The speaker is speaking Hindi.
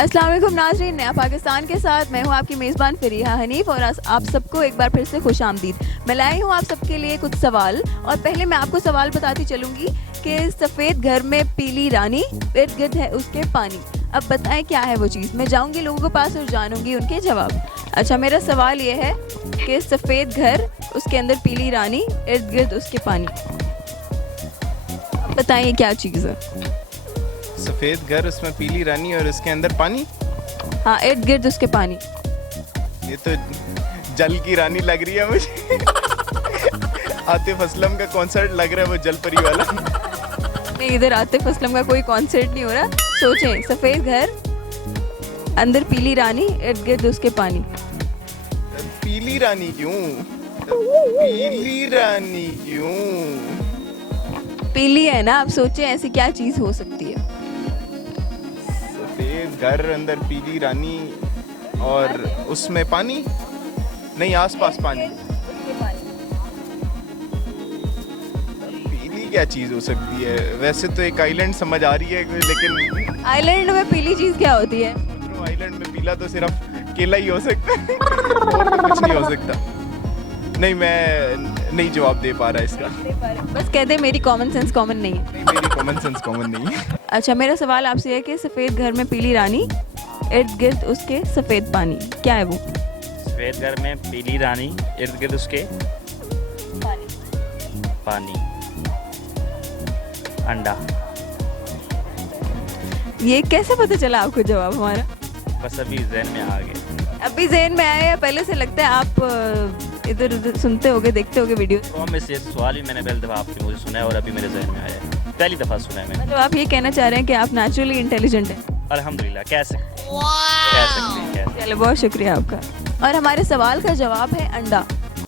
अस्सलाम वालेकुम नाज़रीन, नया पाकिस्तान के साथ मैं हूं आपकी मेज़बान फ़रीहा हनीफ और आप सबको एक बार फिर से खुश आमदीद। मैं लाई हूं आप सबके लिए कुछ सवाल और पहले मैं आपको सवाल बताती चलूँगी कि सफ़ेद घर में पीली रानी, इर्द गिर्द है उसके पानी। अब बताएं क्या है वो चीज़। मैं जाऊँगी लोगों के पास और जानूँगी उनके जवाब। अच्छा, मेरा सवाल ये है कि सफ़ेद घर, उसके अंदर पीली रानी, इर्द गिर्द उसके पानी। अब बताएं क्या चीज़ है। सफ़ेद घर, उसमें पीली रानी और उसके अंदर पानी। हाँ, इर्द गिर्द उसके पानी। ये तो जल की रानी लग रही है मुझे। आतिफ असलम का कॉन्सर्ट लग रहा है, वो जल परी वाला। नहीं, इधर आतिफ असलम का कोई कॉन्सर्ट नहीं हो रहा। सोचें, सफ़ेद घर, अंदर पीली रानी, इर्द गिर्द उसके पानी। पीली रानी क्यों? पीली रानी क्यों? पीली है ना, आप सोचें ऐसी क्या चीज़ हो सकती है। सफ़ेद घर, अंदर पीली रानी और उसमें पानी नहीं, आसपास पानी। पीली क्या चीज़ हो सकती है? वैसे तो एक आइलैंड समझ आ रही है, लेकिन आइलैंड में पीली चीज़ क्या होती है? आइलैंड में पीला तो सिर्फ केला ही हो सकता है। और तो कुछ नहीं हो सकता। नहीं, मैं नहीं जवाब दे पा रहा इसका। बस कह दे मेरी कॉमन सेंस कॉमन नहीं है। नहीं, मेरी कॉमन सेंस कॉमन नहीं है। अच्छा, मेरा सवाल आपसे है कि सफ़ेद घर में पीली रानी, इर्द गिर्द उसके सफ़ेद पानी, क्या है वो? सफ़ेद घर में पीली रानी, इर्द गिर्द उसके पानी। अंडा। ये कैसे पता चला आपको जवाब हमारा? बस अभी जहन में आ गया। अभी ज़हन में आया या पहले से लगता है आप इधर उधर सुनते होगे, देखते होगे वीडियो? प्रॉमिस, ये सवाल ही मैंने पहली दफ़ा आपने मुझे सुना है और अभी मेरे जहन में आया है। पहली दफ़ा सुना है मैंने। मतलब आप ये कहना चाह रहे हैं कि आप नेचुरली इंटेलिजेंट हैं? अल्हम्दुलिल्लाह, कह सकते हैं। चलो, बहुत शुक्रिया आपका। और हमारे सवाल का जवाब है अंडा।